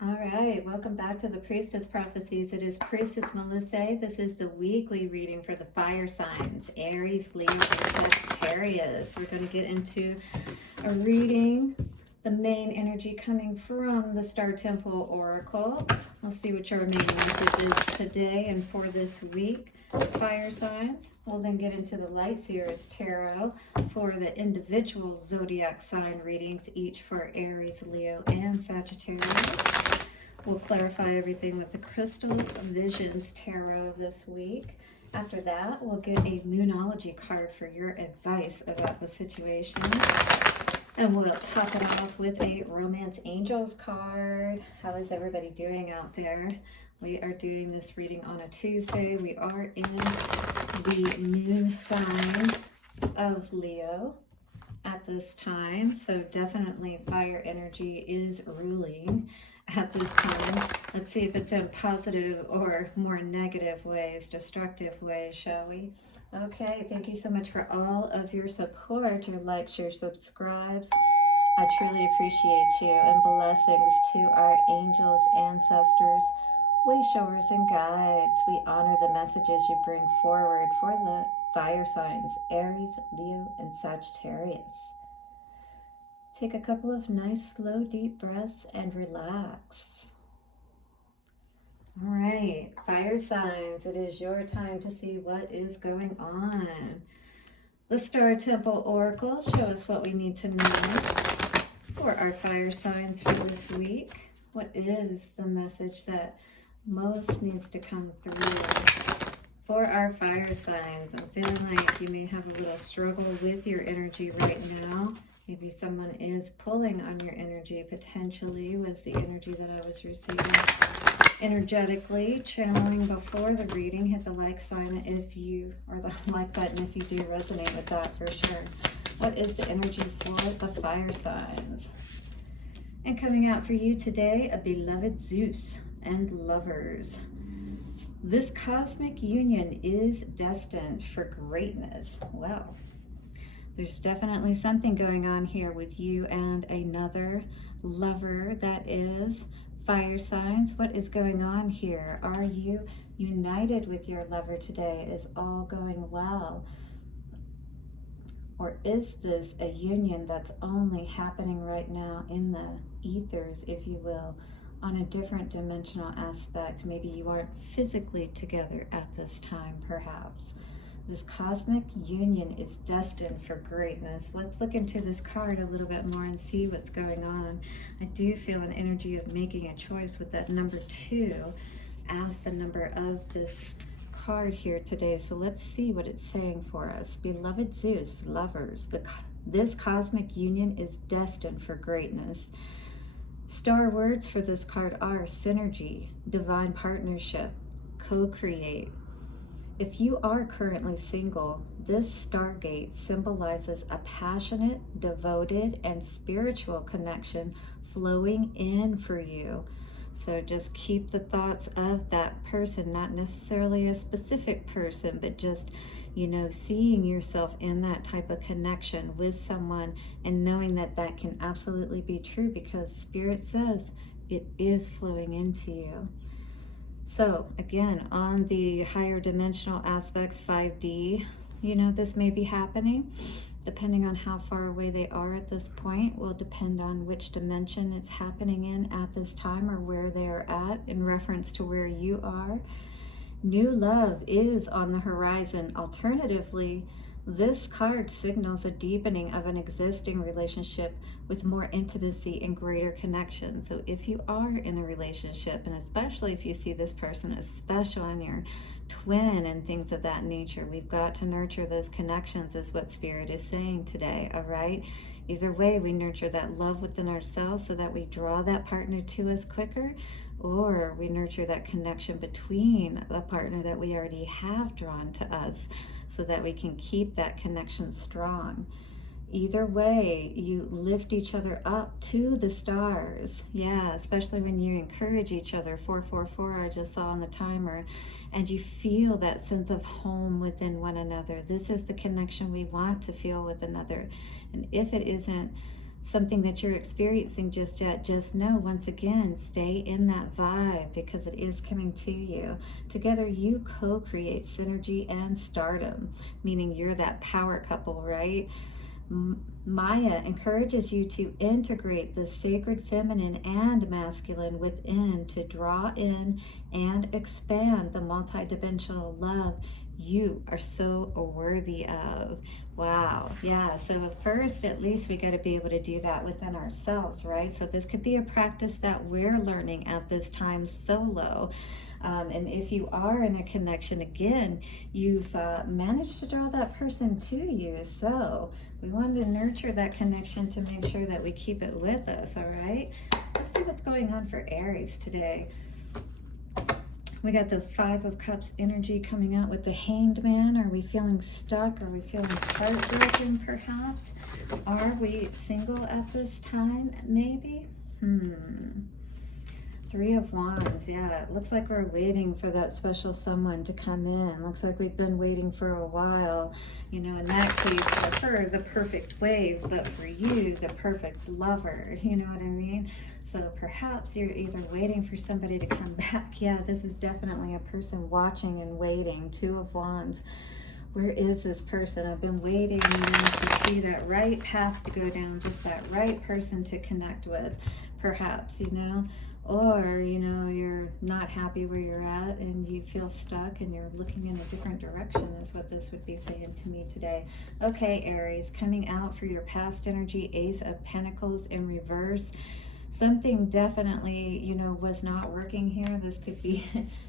All right, welcome back to the Priestess Prophecies. It is Priestess Melissae. This is the weekly reading for the fire signs, Aries, Leo, and Sagittarius. We're going to get into a reading, the main energy coming from the Star Temple Oracle. We'll see what your main message is today and for this week. Fire signs. We'll then get into the Light Seers Tarot for the individual zodiac sign readings, each for Aries, Leo, and Sagittarius. We'll clarify everything with the Crystal Visions Tarot this week. After that, we'll get a Moonology card for your advice about the situation. And we'll top it off with a Romance Angels card. How is everybody doing out there? We are doing this reading on a Tuesday. We are in the moon sign of Leo at this time. So definitely fire energy is ruling at this time. Let's see if it's in positive or more negative ways, destructive ways, shall we? Okay, thank you so much for all of your support, your likes, your subscribes. I truly appreciate you, and blessings to our angels, ancestors, way showers, and guides. We honor the messages you bring forward for the fire signs, Aries, Leo, and Sagittarius. Take a couple of nice, slow, deep breaths and relax. All right, fire signs, it is your time to see what is going on. The Star Temple Oracle, show us what we need to know for our fire signs for this week. What is the message that most needs to come through for our fire signs? I'm feeling like you may have a little struggle with your energy right now. Maybe someone is pulling on your energy, potentially was the energy that I was receiving energetically. Channeling before the reading, hit the like sign if you, or the like button if you do resonate with that for sure. What is the energy for the fire signs? And coming out for you today, a beloved Zeus and lovers. This cosmic union is destined for greatness. Wow. There's definitely something going on here with you and another lover that is fire signs. What is going on here? Are you united with your lover today? Is all going well? Or is this a union that's only happening right now in the ethers, if you will, on a different dimensional aspect? Maybe you aren't physically together at this time, perhaps. This cosmic union is destined for greatness. Let's look into this card a little bit more and see what's going on. I do feel an energy of making a choice with that number 2 as the number of this card here today. So let's see what it's saying for us. Beloved Zeus, lovers, this cosmic union is destined for greatness. Star words for this card are synergy, divine partnership, co-create. If you are currently single, this stargate symbolizes a passionate, devoted, and spiritual connection flowing in for you. So just keep the thoughts of that person, not necessarily a specific person, but just, seeing yourself in that type of connection with someone and knowing that that can absolutely be true because Spirit says it is flowing into you. So again, on the higher dimensional aspects, 5D, this may be happening. Depending on how far away they are at this point will depend on which dimension it's happening in at this time or where they are at in reference to where you are. New love is on the horizon. Alternatively, this card signals a deepening of an existing relationship with more intimacy and greater connection. So if you are in a relationship, and especially if you see this person as special and your twin and things of that nature, we've got to nurture those connections is what Spirit is saying today, all right? Either way, we nurture that love within ourselves so that we draw that partner to us quicker, or we nurture that connection between the partner that we already have drawn to us so that we can keep that connection strong. Either way, you lift each other up to the stars. Yeah, especially when you encourage each other. 444, I just saw on the timer. And you feel that sense of home within one another. This is the connection we want to feel with another. And if it isn't something that you're experiencing just yet, just know, once again, stay in that vibe because it is coming to you. Together you co-create synergy and stardom, meaning you're that power couple, right? Maya encourages you to integrate the sacred feminine and masculine within to draw in and expand the multidimensional love you are so worthy of. Wow. Yeah. So first, at least we got to be able to do that within ourselves, right? So this could be a practice that we're learning at this time solo. And if you are in a connection, again, you've managed to draw that person to you. So we want to nurture that connection to make sure that we keep it with us, all right? Let's see what's going on for Aries today. We got the Five of Cups energy coming out with the Hanged Man. Are we feeling stuck? Are we feeling heartbroken, perhaps? Are we single at this time, maybe? Three of Wands, yeah, it looks like we're waiting for that special someone to come in. Looks like we've been waiting for a while. You know, in that case, for her, the perfect wave, but for you, the perfect lover. You know what I mean? So perhaps you're either waiting for somebody to come back. Yeah, this is definitely a person watching and waiting. Two of Wands. Where is this person? I've been waiting, you know, to see that right path to go down, just that right person to connect with, perhaps, you know. Or, you know, you're not happy where you're at and you feel stuck and you're looking in a different direction is what this would be saying to me today. Okay, Aries, coming out for your past energy, Ace of Pentacles in reverse. Something definitely, you know, was not working here. This could be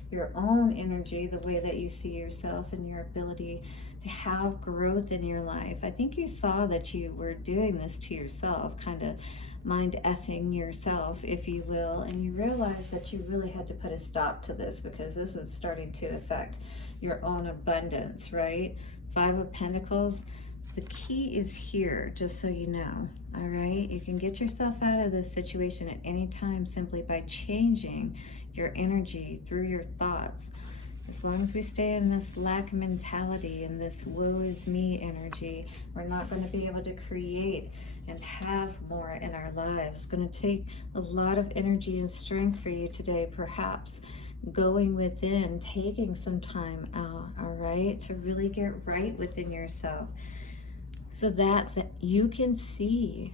your own energy, the way that you see yourself and your ability to have growth in your life. I think you saw that you were doing this to yourself, kind of mind effing yourself, if you will, and you realized that you really had to put a stop to this because this was starting to affect your own abundance, right? Five of Pentacles. The key is here, just so you know, all right? You can get yourself out of this situation at any time simply by changing your energy through your thoughts. As long as we stay in this lack mentality and this woe is me energy, we're not going to be able to create and have more in our lives. It's going to take a lot of energy and strength for you today, perhaps going within, taking some time out, all right, to really get right within yourself so that you can see,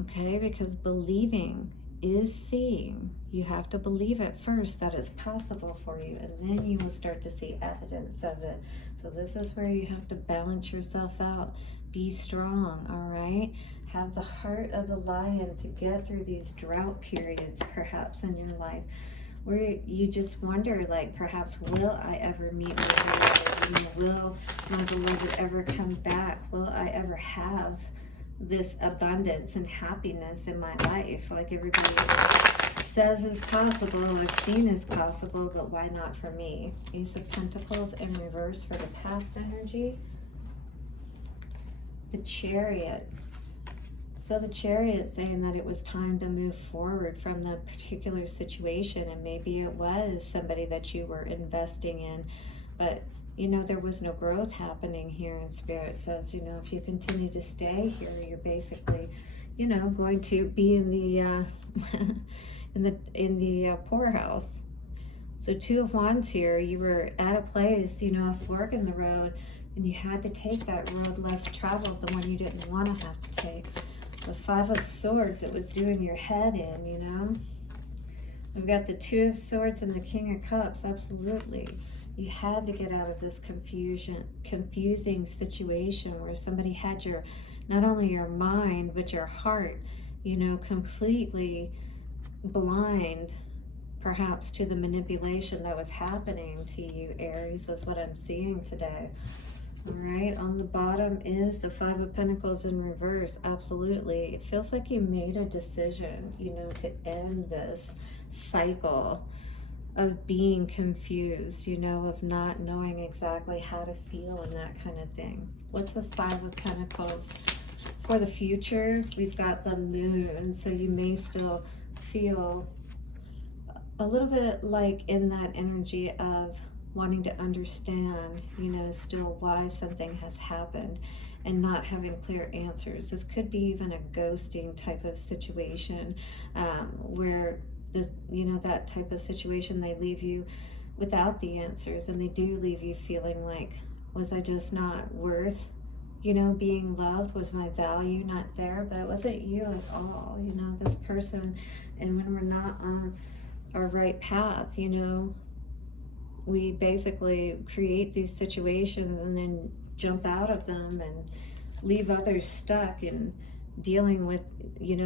okay, because believing is seeing. You have to believe it first that it's possible for you, and then you will start to see evidence of it. So this is where you have to balance yourself out. Be strong, all right? Have the heart of the lion to get through these drought periods, perhaps, in your life, where you just wonder, like, perhaps, will I ever meet with you? Will my beloved ever come back? Will I ever have this abundance and happiness in my life like everybody says is possible, I've seen is possible, but why not for me? Ace of Pentacles in reverse for the past energy. The Chariot. So the Chariot saying that it was time to move forward from the particular situation, and maybe it was somebody that you were investing in, but you know, there was no growth happening here. And Spirit says, you know, if you continue to stay here, you're basically, you know, going to be in the in the poorhouse. So Two of Wands here, you were at a place, you know, a fork in the road, and you had to take that road less traveled, the one you didn't want to have to take. The Five of Swords, it was doing your head in, you know. We've got the Two of Swords and the King of Cups, absolutely. You had to get out of this confusing situation where somebody had your, not only your mind, but your heart, you know, completely blind, perhaps, to the manipulation that was happening to you, Aries, is what I'm seeing today. All right, on the bottom is the Five of Pentacles in reverse. Absolutely. It feels like you made a decision, you know, to end this cycle of being confused, you know, of not knowing exactly how to feel and that kind of thing. What's the Five of Pentacles for the future? We've got the Moon, so you may still feel a little bit like in that energy of wanting to understand, you know, still why something has happened. and not having clear answers. This could be even a ghosting type of situation, where that type of situation, they leave you without the answers, and they do leave you feeling like, was I just not worth being loved? Was my value not there? But it wasn't you at all. This person, and when we're not on our right path, we basically create these situations and then jump out of them and leave others stuck and dealing with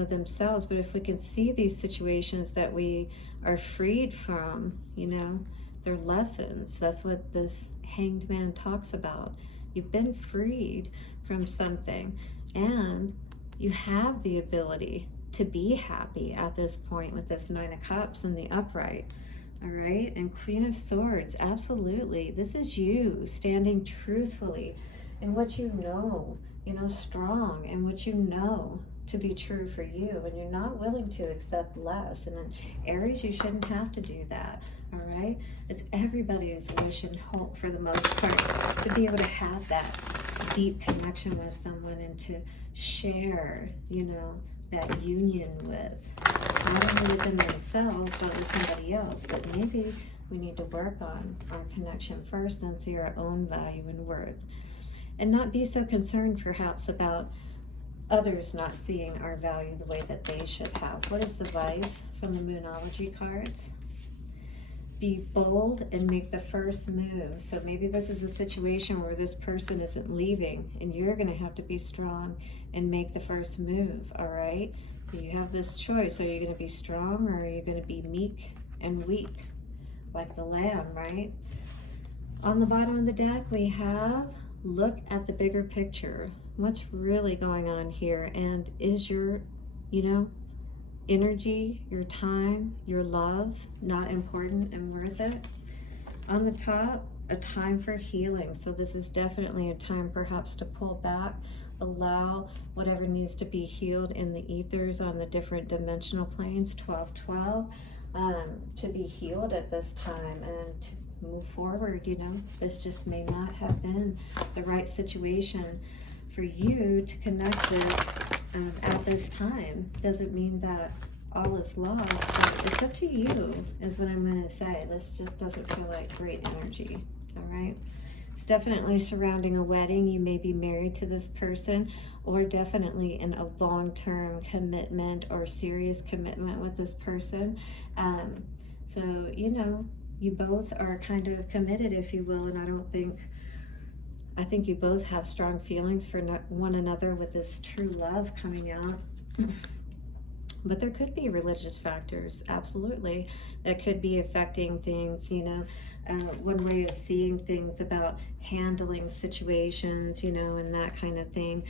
themselves. But if we can see these situations that we are freed from, they're lessons. That's what this Hanged Man talks about. You've been freed from something, and you have the ability to be happy at this point with this Nine of Cups and the upright. All right, and Queen of Swords, absolutely. This is you standing truthfully in what strong in what to be true for you, and you're not willing to accept less. And in Aries, you shouldn't have to do that. All right, it's everybody's wish and hope for the most part to be able to have that deep connection with someone and to share, that union with, not only within themselves but with somebody else. But maybe we need to work on our connection first and see our own value and worth, and not be so concerned perhaps about others not seeing our value the way that they should have. What is the Vice from the Moonology cards? Be bold and make the first move. So maybe this is a situation where this person isn't leaving, and you're going to have to be strong and make the first move. All right, so you have this choice. Are you going to be strong, or are you going to be meek and weak like the lamb, right? On the bottom of the deck, we have look at the bigger picture. What's really going on here? And is your energy, your time, your love not important and worth it? On the top, a time for healing. So this is definitely a time perhaps to pull back, allow whatever needs to be healed in the ethers on the different dimensional planes, 1212, to be healed at this time and to move forward. This just may not have been the right situation for you to connect with at this time. Doesn't mean that all is lost, but it's up to you, is what I'm going to say. This just doesn't feel like great energy. All right, it's definitely surrounding a wedding. You may be married to this person, or definitely in a long-term commitment or serious commitment with this person. So you both are kind of committed, if you will, and I think you both have strong feelings for one another with this true love coming out. But there could be religious factors, absolutely, that could be affecting things. One way of seeing things about handling situations, and that kind of thing.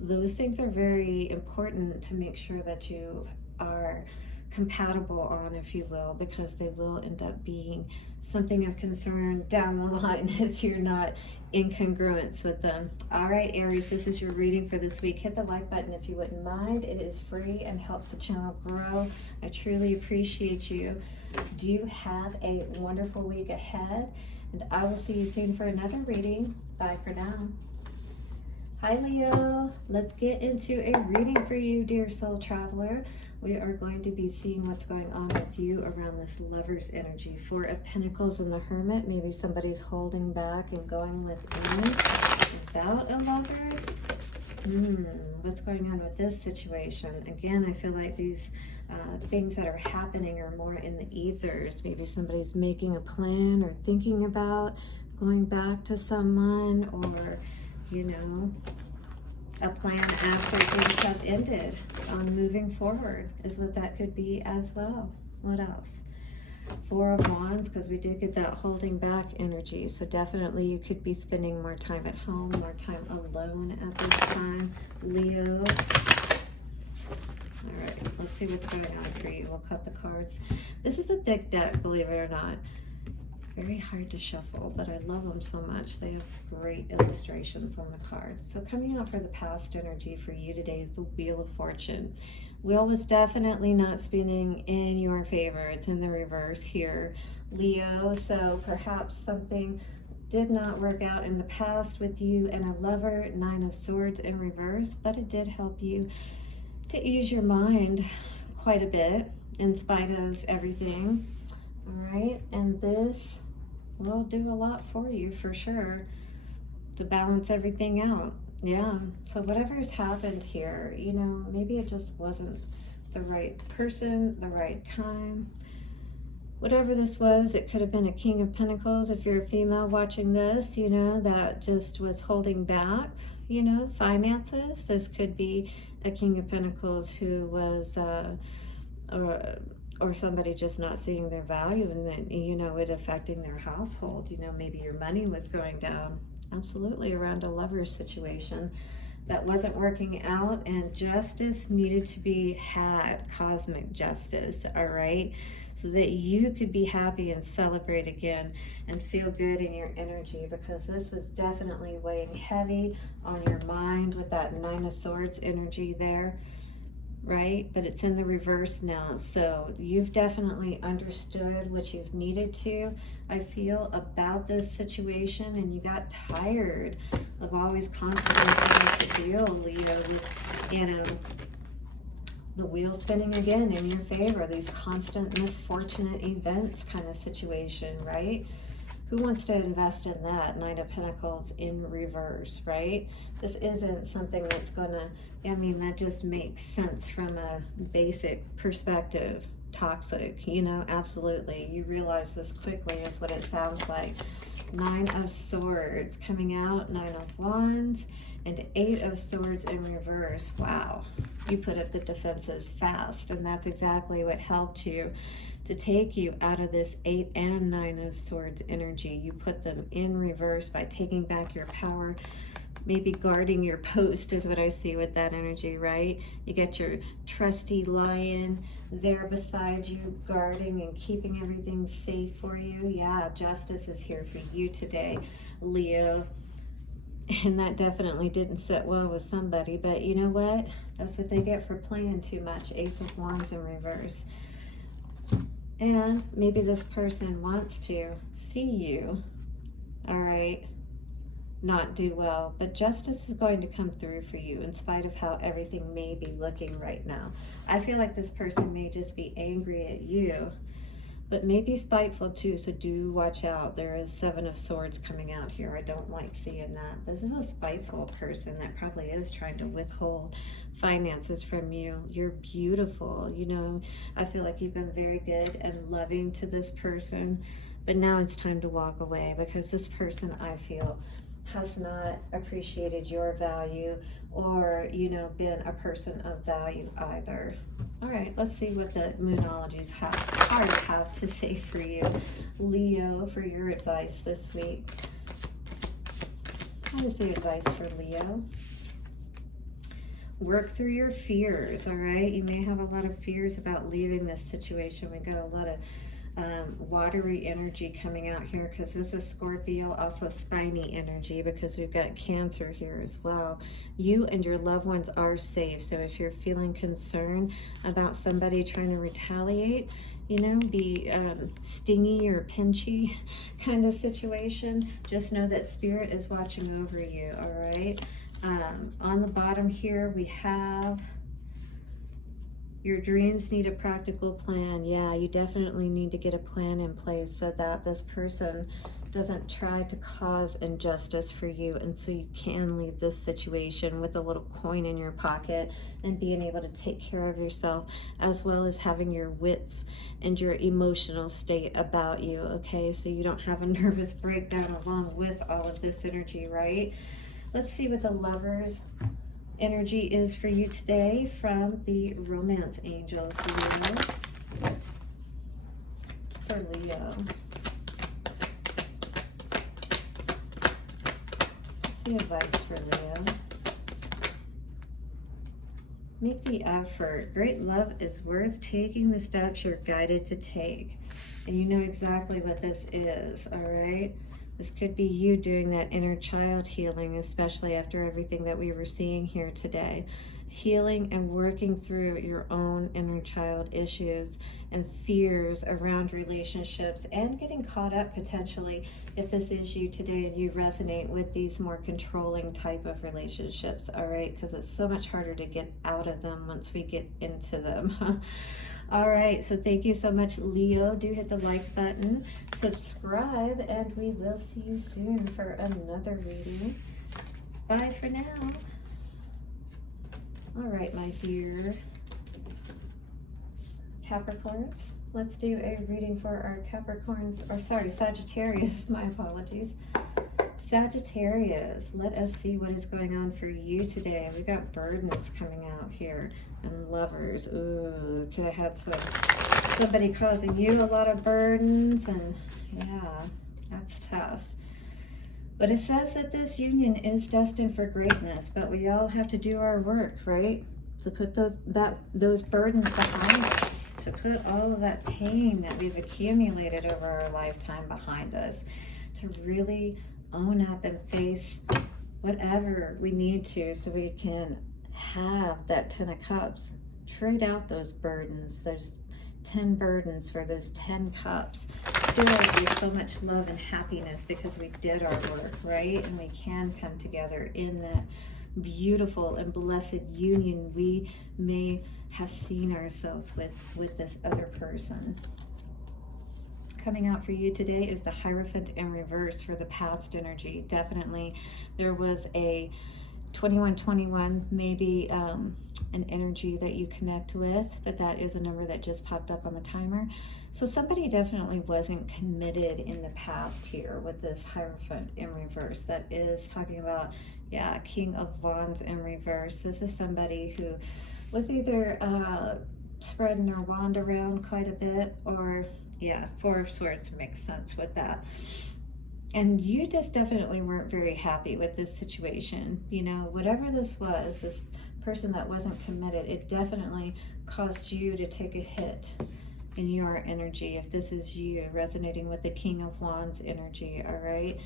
Those things are very important to make sure that you are compatible on, if you will, because they will end up being something of concern down the line if you're not in congruence with them. All right, Aries, this is your reading for this week. Hit the like button if you wouldn't mind. It is free and helps the channel grow. I truly appreciate you. Do you have a wonderful week ahead, and I will see you soon for another reading. Bye for now. Hi, Leo. Let's get into a reading for you, dear soul traveler. We are going to be seeing what's going on with you around this Lover's energy. Four of Pentacles and the Hermit. Maybe somebody's holding back and going with ease about a lover. What's going on with this situation? Again, I feel like these things that are happening are more in the ethers. Maybe somebody's making a plan or thinking about going back to someone, or a plan after things have ended on moving forward is what that could be as well. What else? Four of Wands, because we did get that holding back energy. So definitely you could be spending more time at home, more time alone at this time, Leo. All right, let's see what's going on for you. We'll cut the cards. This is a thick deck, believe it or not. Very hard to shuffle, but I love them so much. They have great illustrations on the cards. So coming out for the past energy for you today is the Wheel of Fortune. Wheel was definitely not spinning in your favor. It's in the reverse here, Leo. So perhaps something did not work out in the past with you and a lover, 9 of Swords in reverse, but it did help you to ease your mind quite a bit in spite of everything. All right, and this will do a lot for you for sure to balance everything out. Yeah, so whatever's happened here, you know, maybe it just wasn't the right person, the right time. Whatever this was, it could have been a King of Pentacles if you're a female watching this, you know, that just was holding back, you know, finances. This could be a King of Pentacles who was, or somebody just not seeing their value and then, you know, it affecting their household. You know, maybe your money was going down. Absolutely, around a lover's situation that wasn't working out, and justice needed to be had, cosmic justice, all right, so that you could be happy and celebrate again and feel good in your energy, because this was definitely weighing heavy on your mind with that 9 of Swords energy there, right? But it's in the reverse now, so you've definitely understood what you've needed to, I feel, about this situation, and you got tired of always constantly having to deal, Leo, with, you know, the wheel spinning again in your favor, these constant misfortunate events kind of situation, right? Who wants to invest in that? 9 of Pentacles in reverse, right? This isn't something that's gonna, I mean, that just makes sense from a basic perspective. Toxic, you know, absolutely. You realize this quickly is what it sounds like. 9 of Swords coming out, 9 of Wands, and 8 of Swords in reverse. Wow, you put up the defenses fast, and that's exactly what helped you to take you out of this 8 and 9 of Swords energy. You put them in reverse by taking back your power, maybe guarding your post is what I see with that energy, right? You get your trusty lion there beside you, guarding and keeping everything safe for you. Yeah, justice is here for you today, Leo. And that definitely didn't sit well with somebody, but you know what? That's what they get for playing too much. Ace of Wands in reverse. And maybe this person wants to see you, all right, not do well, but justice is going to come through for you in spite of how everything may be looking right now. I feel like this person may just be angry at you, but maybe spiteful too, so do watch out. There is 7 of Swords coming out here. I don't like seeing that. This is a spiteful person that probably is trying to withhold finances from you. You're beautiful, you know. I feel like you've been very good and loving to this person, but now it's time to walk away, because this person, I feel, has not appreciated your value or, you know, been a person of value either. All right, let's see what the Moonologies cards have to say for you, Leo, for your advice this week. What is the advice for Leo? Work through your fears, all right? You may have a lot of fears about leaving this situation. We got a lot of watery energy coming out here, because this is Scorpio, also spiny energy, because we've got Cancer here as well. You and your loved ones are safe, so if you're feeling concerned about somebody trying to retaliate, you know, be stingy or pinchy kind of situation, just know that Spirit is watching over you, all right? On the bottom here we have your dreams need a practical plan. Yeah, you definitely need to get a plan in place so that this person doesn't try to cause injustice for you, and so you can leave this situation with a little coin in your pocket and being able to take care of yourself, as well as having your wits and your emotional state about you, okay? So you don't have a nervous breakdown along with all of this energy, right? Let's see what the Lovers energy is for you today from the Romance Angels, Leo. For Leo. What's the advice for Leo? Make the effort. Great love is worth taking the steps you're guided to take. And you know exactly what this is, all right? This could be you doing that inner child healing, especially after everything that we were seeing here today. healing and working through your own inner child issues and fears around relationships, and getting caught up potentially, if this is you today and you resonate with these more controlling type of relationships, all right? Because it's so much harder to get out of them once we get into them. All right, so thank you so much, Leo. Do hit the like button, subscribe, and we will see you soon for another reading. Bye for now. All right, my dear Capricorns, let's do a reading for our Capricorns, or sorry, Sagittarius, my apologies. Sagittarius, let us see what is going on for you today. We got burdens coming out here, and lovers. Ooh, could have had somebody causing you a lot of burdens, and yeah, that's tough. But it says that this union is destined for greatness, but we all have to do our work, right? To put those burdens behind us, to put all of that pain that we've accumulated over our lifetime behind us, to really own up and face whatever we need to so we can have that 10 of cups. Trade out those burdens, those 10 burdens for those 10 cups. Feel like there's so much love and happiness because we did our work, right? And we can come together in that beautiful and blessed union we may have seen ourselves with this other person. Coming out for you today is the Hierophant in reverse for the past energy. Definitely there was a 2121, maybe an energy that you connect with, but that is a number that just popped up on the timer. So somebody definitely wasn't committed in the past here with this Hierophant in reverse. That is talking about, yeah, King of Wands in reverse. This is somebody who was either spreading their wand around quite a bit, or yeah, Four of Swords makes sense with that. And you just definitely weren't very happy with this situation. You know, whatever this was, this person that wasn't committed, it definitely caused you to take a hit in your energy, if this is you resonating with the King of Wands energy, all right?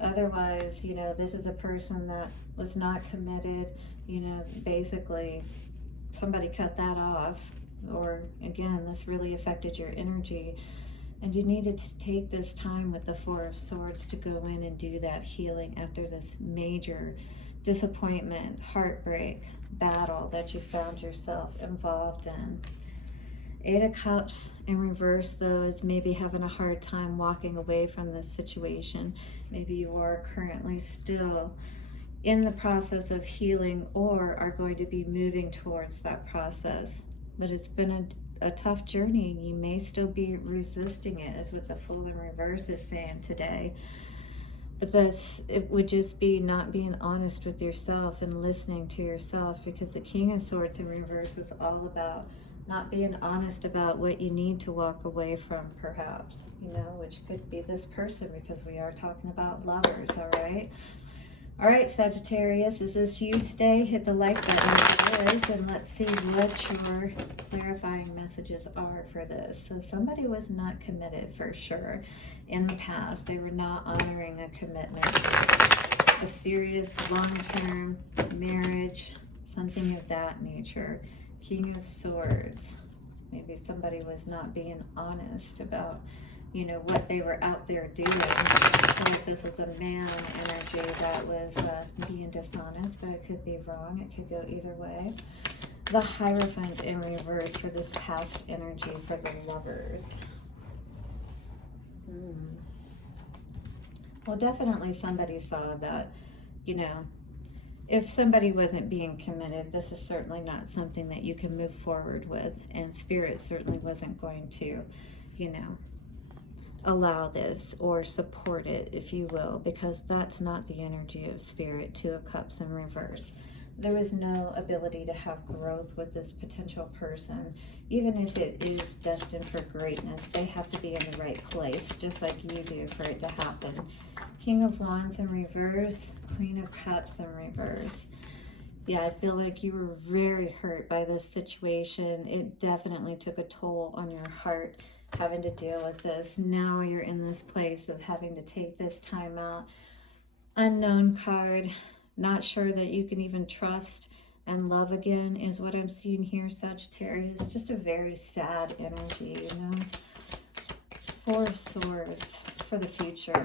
Otherwise, you know, this is a person that was not committed, you know, basically somebody cut that off, or again, this really affected your energy. And you needed to take this time with the Four of Swords to go in and do that healing after this major disappointment, heartbreak, battle that you found yourself involved in. Eight of Cups in reverse, though, is maybe having a hard time walking away from this situation. Maybe you are currently still in the process of healing, or are going to be moving towards that process. But it's been a tough journey, and you may still be resisting it, is what the Fool in reverse is saying today. But this, it would just be not being honest with yourself and listening to yourself, because the King of Swords in reverse is all about not being honest about what you need to walk away from, perhaps, you know, which could be this person, because we are talking about lovers, all right? All right, Sagittarius, is this you today? Hit the like button if it is, and let's see what your clarifying messages are for this. So somebody was not committed for sure in the past. They were not honoring a commitment, a serious long-term marriage, something of that nature. King of Swords. Maybe somebody was not being honest about, you know, what they were out there doing. I feel like this is a man energy that was being dishonest, but it could be wrong. It could go either way. The Hierophant in reverse for this past energy for the lovers. Well, definitely somebody saw that, you know, if somebody wasn't being committed, this is certainly not something that you can move forward with, and Spirit certainly wasn't going to, you know, allow this or support it, if you will, because that's not the energy of Spirit. Two of Cups in reverse. There was no ability to have growth with this potential person. Even if it is destined for greatness, they have to be in the right place, just like you do, for it to happen. King of Wands in reverse, Queen of Cups in reverse. Yeah, I feel like you were very hurt by this situation. It definitely took a toll on your heart, having to deal with this. Now you're in this place of having to take this time out. Unknown card, not sure that you can even trust and love again is what I'm seeing here, Sagittarius. Just a very sad energy, you know. Four of Swords for the future.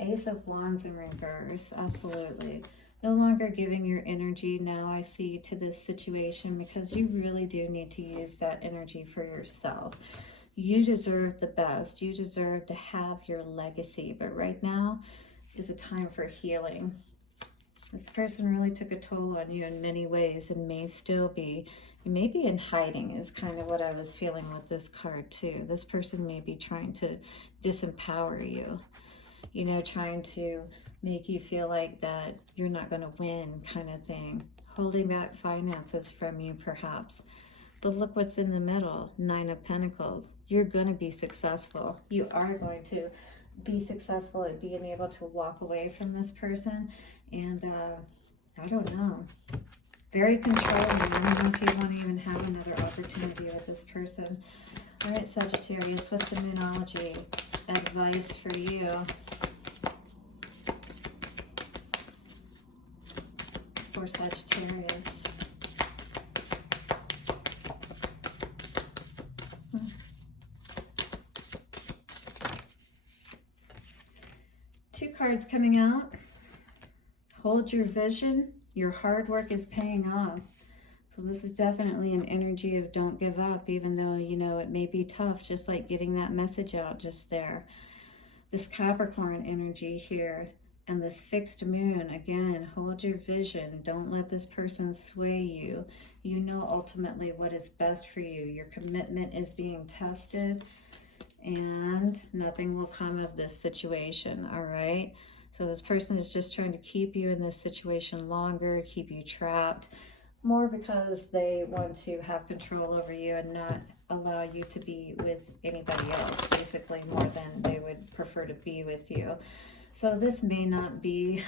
Ace of Wands in reverse, absolutely. No longer giving your energy now, I see, to this situation, because you really do need to use that energy for yourself. You deserve the best. You deserve to have your legacy, but right now is a time for healing. This person really took a toll on you in many ways and may still be. You may be in hiding is kind of what I was feeling with this card too. This person may be trying to disempower you, you know, trying to make you feel like that you're not going to win kind of thing. Holding back finances from you perhaps. But look what's in the middle, Nine of Pentacles. You're going to be successful. You are going to be successful at being able to walk away from this person. And I don't know. Very controlling. I don't know if you want to even have another opportunity with this person. All right, Sagittarius, what's the Moonology advice for you? For Sagittarius. Two cards coming out. Hold your vision. Your hard work is paying off. So this is definitely an energy of don't give up, even though, you know, it may be tough, just like getting that message out just there. This Capricorn energy here and this fixed moon, again, hold your vision. Don't let this person sway you. You know ultimately what is best for you. Your commitment is being tested and nothing will come of this situation, all right? So this person is just trying to keep you in this situation longer, keep you trapped, more because they want to have control over you and not allow you to be with anybody else, basically more than they would prefer to be with you. So this may not be,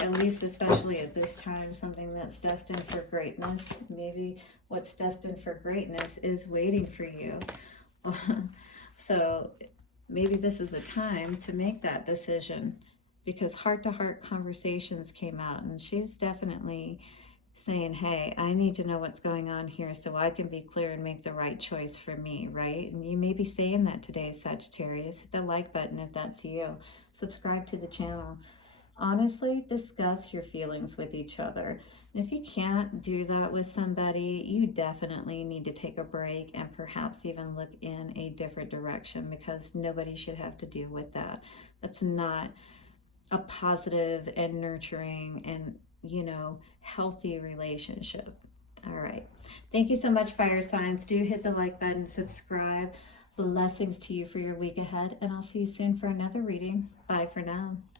at least especially at this time, something that's destined for greatness. Maybe what's destined for greatness is waiting for you. So maybe this is the time to make that decision, because heart-to-heart conversations came out and she's definitely saying, hey, I need to know what's going on here so I can be clear and make the right choice for me, right? And you may be saying that today, Sagittarius. Hit the like button if that's you. Subscribe to the channel. Honestly, discuss your feelings with each other. And if you can't do that with somebody, you definitely need to take a break and perhaps even look in a different direction, because nobody should have to deal with that. That's not a positive and nurturing and, you know, healthy relationship. All right. Thank you so much, fire signs. Do hit the like button, subscribe. Blessings to you for your week ahead, and I'll see you soon for another reading. Bye for now.